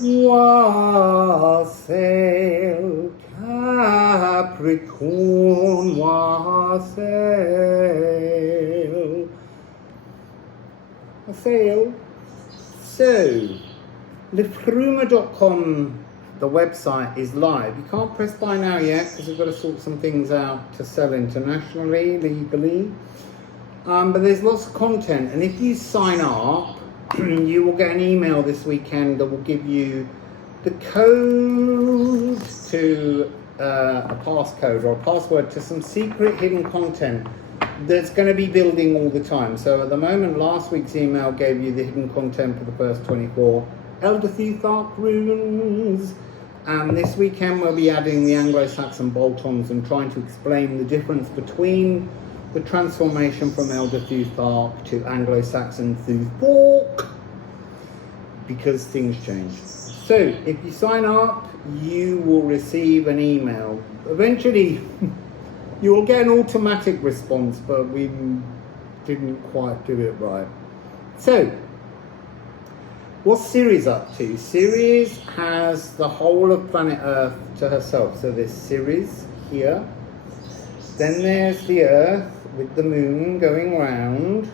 Wassail, Capricorn, wassail. Wassail. So, Liffruma.com, the website, is live. You can't press buy now yet because we've got to sort some things out to sell internationally, legally. But there's lots of content, and if you sign up, you will get an email this weekend that will give you the code to a passcode or a password to some secret hidden content that's going to be building all the time. So at the moment, last week's email gave you the hidden content for the first 24 Elder Arc runes. And this weekend we'll be adding the Anglo-Saxon bolt-ons and trying to explain the difference between the transformation from Elder Arc to Anglo-Saxon Fork, because things change. So if you sign up, you will receive an email. Eventually, you will get an automatic response, but we didn't quite do it right. So, what's Ceres up to? Ceres has the whole of planet Earth to herself. So there's Ceres here. Then there's the Earth with the moon going round.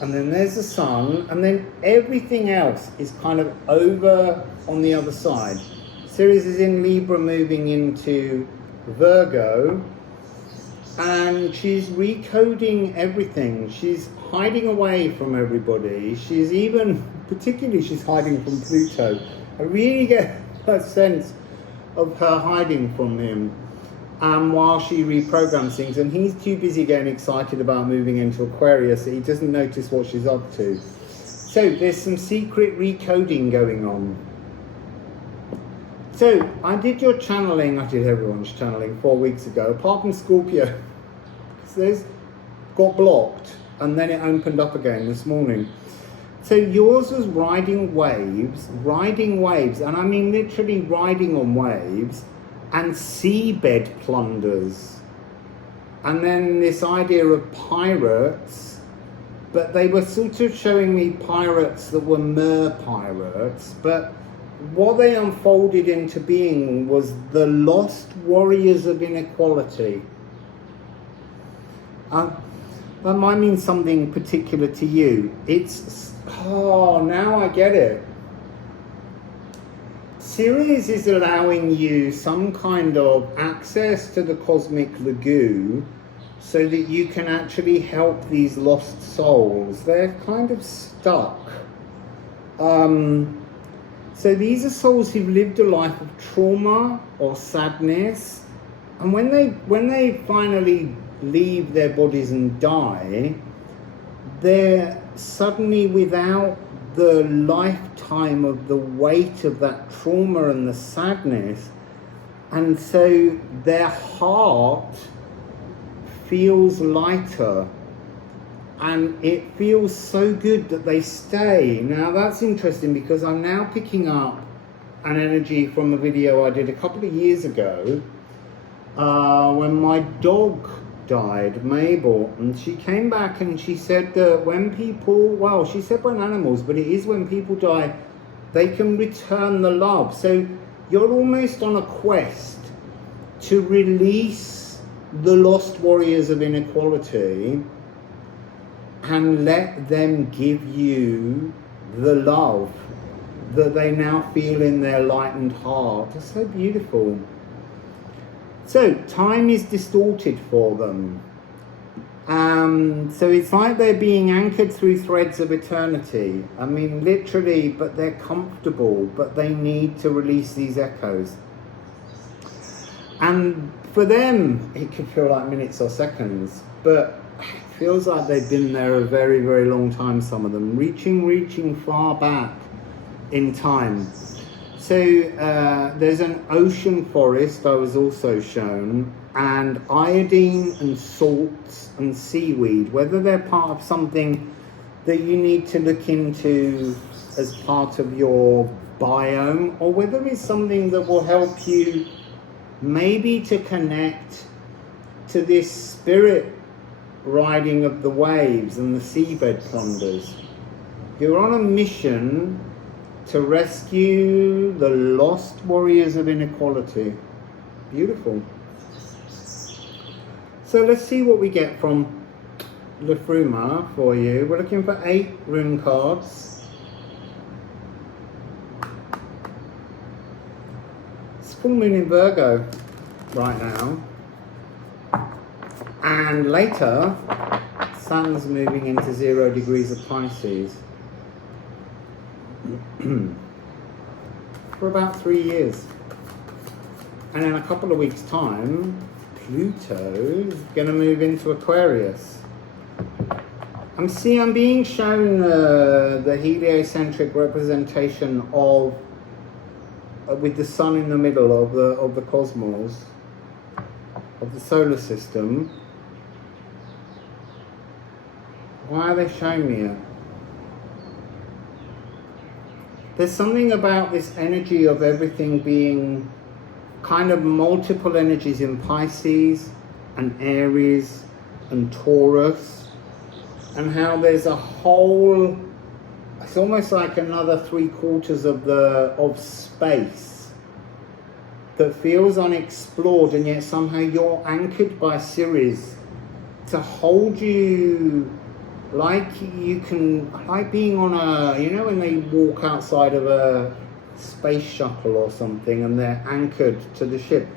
And then there's the sun. And then everything else is kind of over on the other side. Ceres is in Libra moving into Virgo. And she's recoding everything. She's hiding away from everybody. She's she's hiding from Pluto. I really get a sense of her hiding from him while she reprograms things. And he's too busy getting excited about moving into Aquarius that he doesn't notice what she's up to. So there's some secret recoding going on. So I did your channeling, I did everyone's channeling 4 weeks ago, apart from Scorpio. Those got blocked and then it opened up again this morning. So yours was riding waves, and I mean literally riding on waves, and seabed plunders. And then this idea of pirates, but they were sort of showing me pirates that were mer pirates, but what they unfolded into being was the lost warriors of inequality. That might mean something particular to you. Now I get it. Ceres is allowing you some kind of access to the cosmic lagoon so that you can actually help these lost souls. They're kind of stuck. So these are souls who've lived a life of trauma or sadness, and when they finally leave their bodies and die, they're suddenly without the lifetime of the weight of that trauma and the sadness, and so their heart feels lighter and it feels so good that they stay. Now that's interesting because I'm now picking up an energy from a video I did a couple of years ago when my dog died, Mabel, and she came back and she said that when animals, but it is when people die, they can return the love. So you're almost on a quest to release the lost warriors of inequality and let them give you the love that they now feel in their lightened heart. It's so beautiful. So time is distorted for them. So it's like they're being anchored through threads of eternity. I mean, literally, but they're comfortable, but they need to release these echoes. And for them, it could feel like minutes or seconds, but it feels like they've been there a very, very long time, some of them, reaching far back in time. So there's an ocean forest I was also shown, and iodine and salts and seaweed, whether they're part of something that you need to look into as part of your biome, or whether it's something that will help you maybe to connect to this spirit riding of the waves and the seabed plunders. You're on a mission to rescue the lost warriors of inequality. Beautiful. So let's see what we get from Liffruma for you. We're looking for 8 rune cards. It's full moon in Virgo right now. And later, Sun's moving into 0 degrees of Pisces. For about 3 years. And in a couple of weeks' time, Pluto is going to move into Aquarius. I'm being shown the heliocentric representation of, with the sun in the middle of the cosmos, of the solar system. Why are they showing me it? There's something about this energy of everything being kind of multiple energies in Pisces and Aries and Taurus, and how there's a whole, it's almost like another 3/4 of space that feels unexplored, and yet somehow you're anchored by Ceres to hold you. Like you can, like being on a, you know when they walk outside of a space shuttle or something and they're anchored to the ship.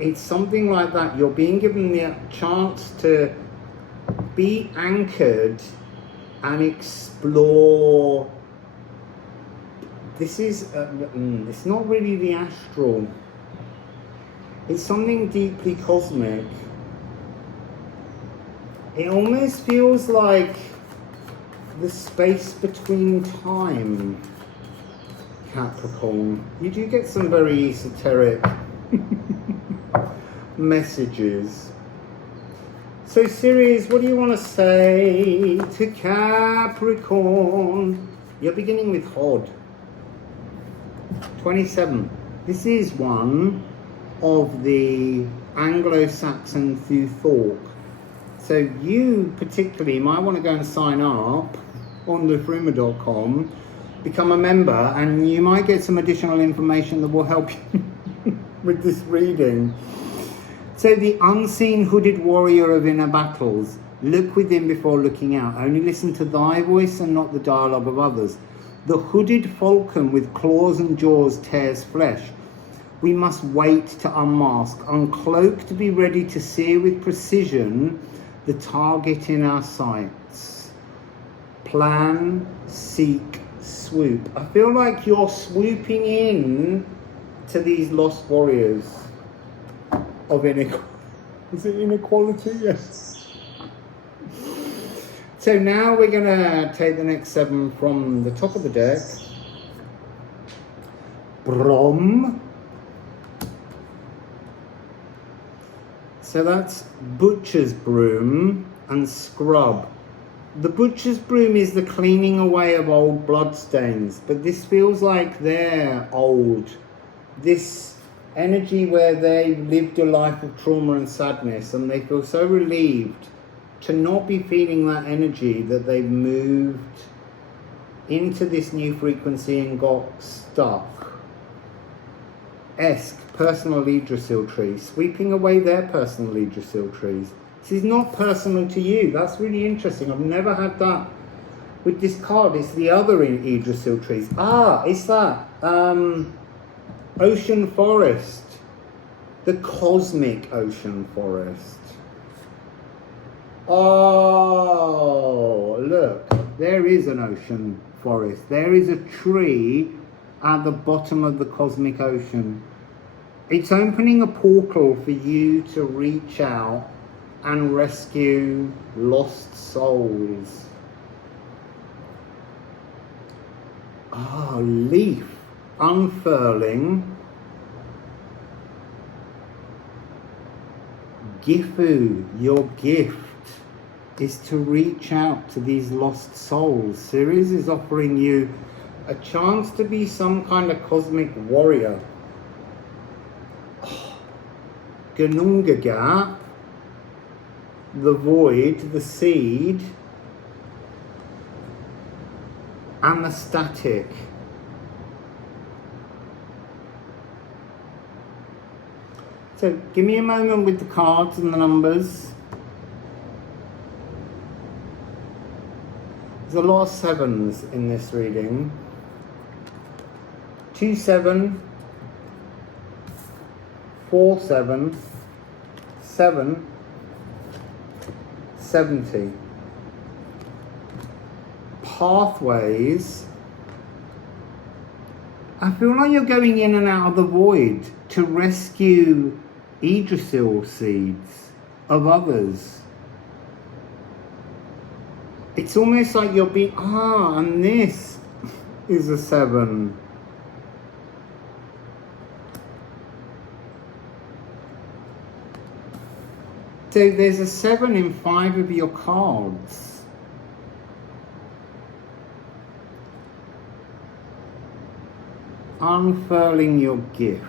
It's something like that. You're being given the chance to be anchored and explore. This is, it's not really the astral. It's something deeply cosmic. It almost feels like the space between time, Capricorn. You do get some very esoteric messages. So Ceres, what do you want to say to Capricorn? You're beginning with Hod. 27. This is one of the Anglo-Saxon Thuthalk. So you particularly might want to go and sign up on liffruma.com, become a member, and you might get some additional information that will help you with this reading. So the unseen hooded warrior of inner battles, look within before looking out. Only listen to thy voice and not the dialogue of others. The hooded falcon with claws and jaws tears flesh. We must wait to unmask, uncloak to be ready to sear with precision the target in our sights. Plan, seek, swoop. I feel like you're swooping in to these lost warriors of inequality. Is it inequality? Yes. So now we're going to take the next 7 from the top of the deck. Brom. So that's butcher's broom and scrub. The butcher's broom is the cleaning away of old bloodstains, but this feels like they're old. This energy where they lived a life of trauma and sadness, and they feel so relieved to not be feeling that energy, that they've moved into this new frequency and got stuck. Personal Yggdrasil trees, sweeping away their personal Yggdrasil trees. This is not personal to you. That's really interesting. I've never had that with this card. It's the other Yggdrasil trees. It's that ocean forest, the cosmic ocean forest. Oh, look, there is an ocean forest. There is a tree at the bottom of the cosmic ocean. It's opening a portal for you to reach out and rescue lost souls. Leaf unfurling. Gifu, your gift is to reach out to these lost souls. Ceres is offering you a chance to be some kind of cosmic warrior. Ganunga Gap, the void, the seed, and the static. So give me a moment with the cards and the numbers. There's a lot of sevens in this reading. 2 7, 4 7, 7, 70. Pathways. I feel like you're going in and out of the void to rescue Yggdrasil seeds of others. It's almost like you're being, and this is a 7. So there's a 7 in 5 of your cards. Unfurling your gift.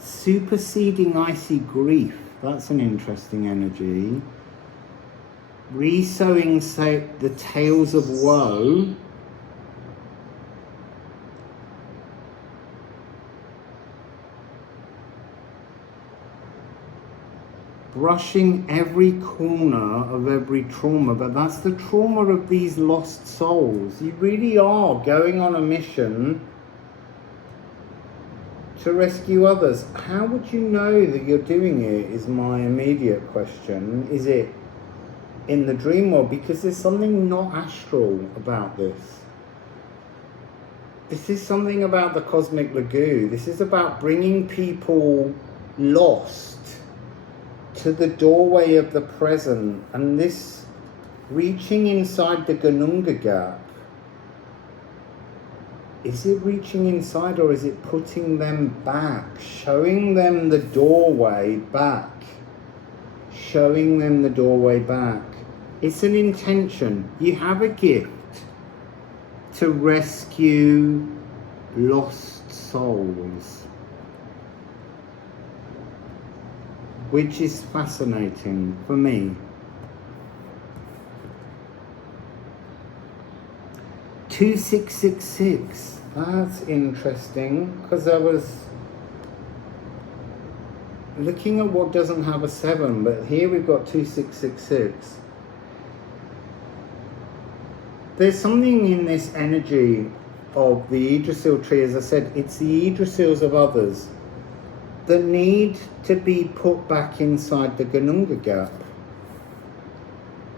Superseding icy grief. That's an interesting energy. Resowing the tales of woe. Brushing every corner of every trauma, but that's the trauma of these lost souls. You really are going on a mission to rescue others. How would you know that you're doing it is my immediate question. Is it in the dream world? Because there's something not astral about this. This is something about the cosmic lagoon. This is about bringing people lost to the doorway of the present, and this reaching inside the Gununga gap. Is it reaching inside, or is it putting them back, showing them the doorway back, showing them the doorway back? It's an intention. You have a gift to rescue lost souls, which is fascinating for me. 2666. That's interesting, because I was looking at what doesn't have a 7, but here we've got 2666. There's something in this energy of the Yggdrasil tree. As I said, it's the Yggdrasils of others that need to be put back inside the Gununga gap.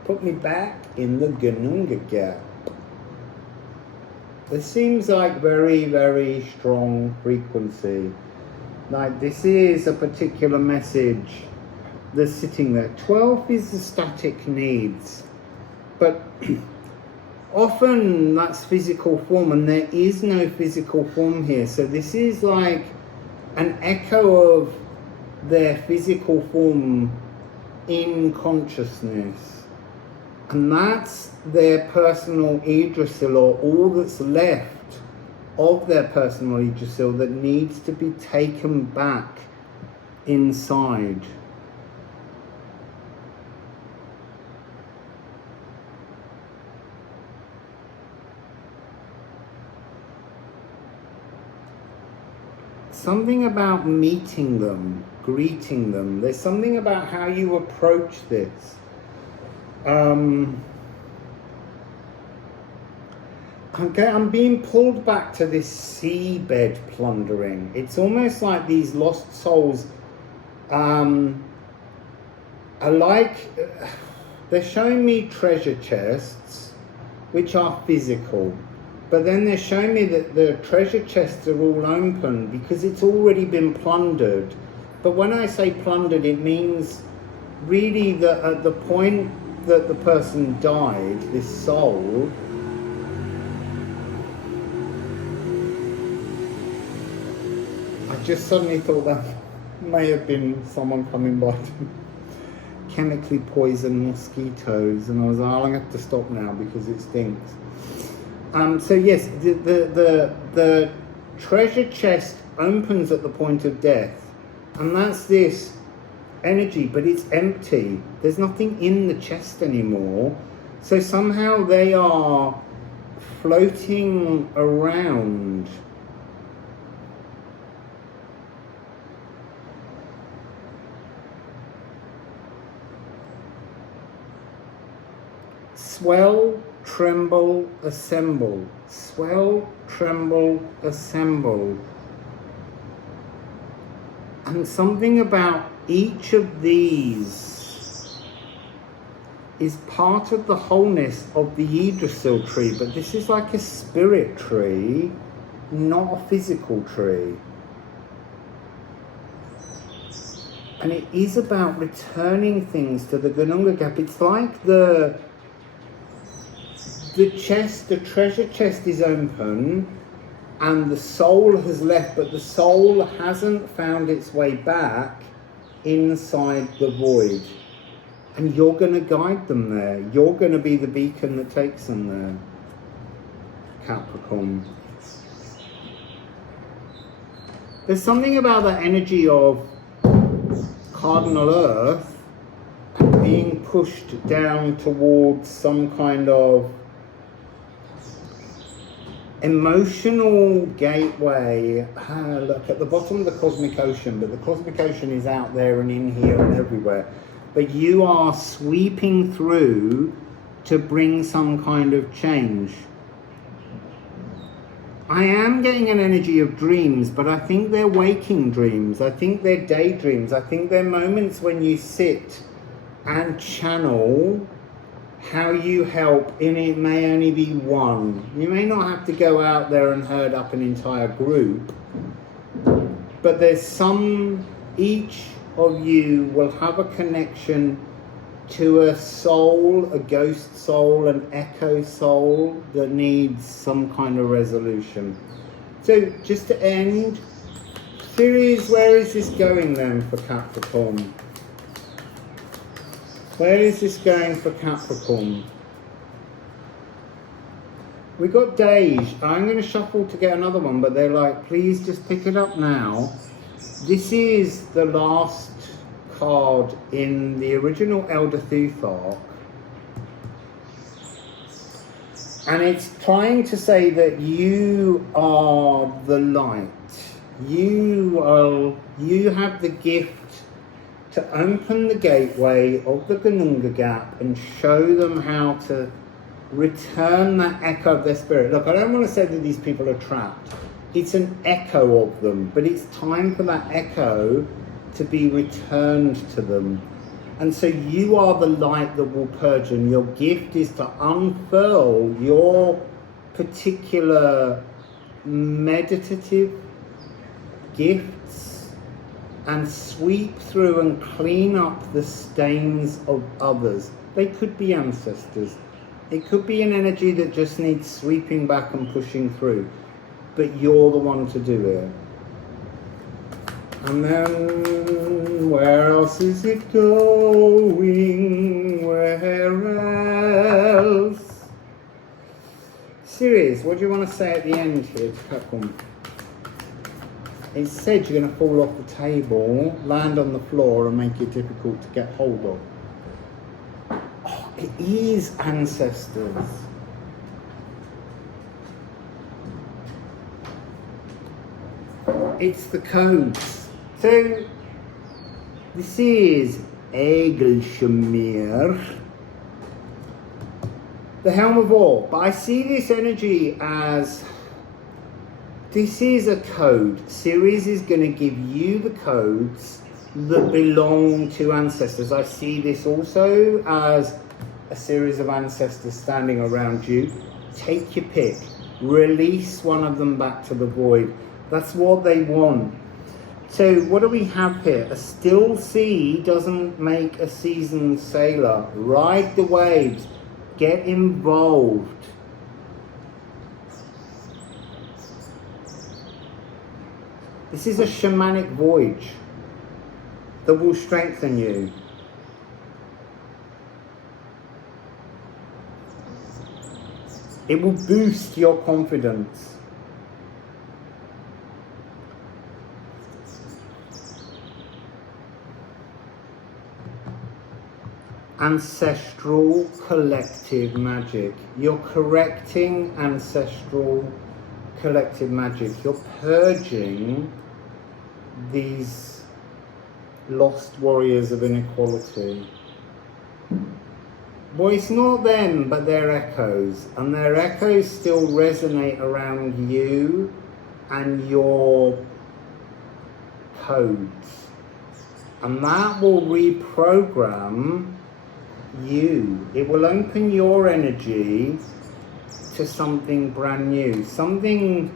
Put me back in the Gununga gap. This seems like very, very strong frequency. Like this is a particular message that's sitting there. 12 is the static needs. But often that's physical form, and there is no physical form here. So this is like an echo of their physical form in consciousness. And that's their personal Yggdrasil, or all that's left of their personal Yggdrasil that needs to be taken back inside. Something about meeting them, greeting them. There's something about how you approach this. Okay, I'm being pulled back to this seabed plundering. It's almost like these lost souls are like, they're showing me treasure chests, which are physical. But then they're showing me that the treasure chests are all open because it's already been plundered. But when I say plundered, it means really that at the point that the person died, this soul, I just suddenly thought that may have been someone coming by to chemically poison mosquitoes, and I was like, oh, I'm going to have to stop now because it stinks. So yes, the treasure chest opens at the point of death, and that's this energy, but it's empty. There's nothing in the chest anymore. So somehow they are floating around swell, tremble, assemble. Swell, tremble, assemble. And something about each of these is part of the wholeness of the Yggdrasil tree, but this is like a spirit tree, not a physical tree. And it is about returning things to the Gununga gap. It's like the chest, the treasure chest is open and the soul has left, but the soul hasn't found its way back inside the void. And you're going to guide them there. You're going to be the beacon that takes them there, Capricorn. There's something about that energy of cardinal earth being pushed down towards some kind of emotional gateway. Look at the bottom of the cosmic ocean, but the cosmic ocean is out there and in here and everywhere. But you are sweeping through to bring some kind of change. I am getting an energy of dreams, but I think they're waking dreams. I think they're daydreams. I think they're moments when you sit and channel how you help, and it may only be one. You may not have to go out there and herd up an entire group, but there's some, each of you will have a connection to a soul, a ghost soul, an echo soul that needs some kind of resolution. So just to end, Ceres, where is this going then for Capricorn? Where is this going for Capricorn? We got Dage. I'm going to shuffle to get another one, but they're like, please just pick it up now. This is the last card in the original Elder Thuth arc, and it's trying to say that you are the light. You have the gift to open the gateway of the Gununga gap and show them how to return that echo of their spirit. Look, I don't want to say that these people are trapped. It's an echo of them, but it's time for that echo to be returned to them. And so you are the light that will purge them. Your gift is to unfurl your particular meditative gifts and sweep through and clean up the stains of others. They could be ancestors. It could be an energy that just needs sweeping back and pushing through. But you're the one to do it. And then, where else is it going? Where else? Ceres, what do you want to say at the end here to Capricorn? It said you're going to fall off the table, land on the floor and make it difficult to get hold of. Oh, it is ancestors. It's the codes. So, this is Egelshamir, the Helm of War. But I see this energy as, this is a code. Ceres is going to give you the codes that belong to ancestors. I see this also as a series of ancestors standing around you. Take your pick. Release one of them back to the void. That's what they want. So what do we have here? A still sea doesn't make a seasoned sailor. Ride the waves. Get involved. This is a shamanic voyage that will strengthen you. It will boost your confidence. Ancestral collective magic. You're correcting ancestral collective magic. You're purging these lost warriors of inequality. Well, it's not them, but they're echoes. And their echoes still resonate around you and your codes. And that will reprogram you. It will open your energy to something brand new. Something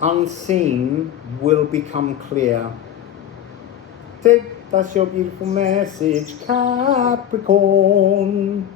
unseen will become clear. That's your beautiful message, Capricorn.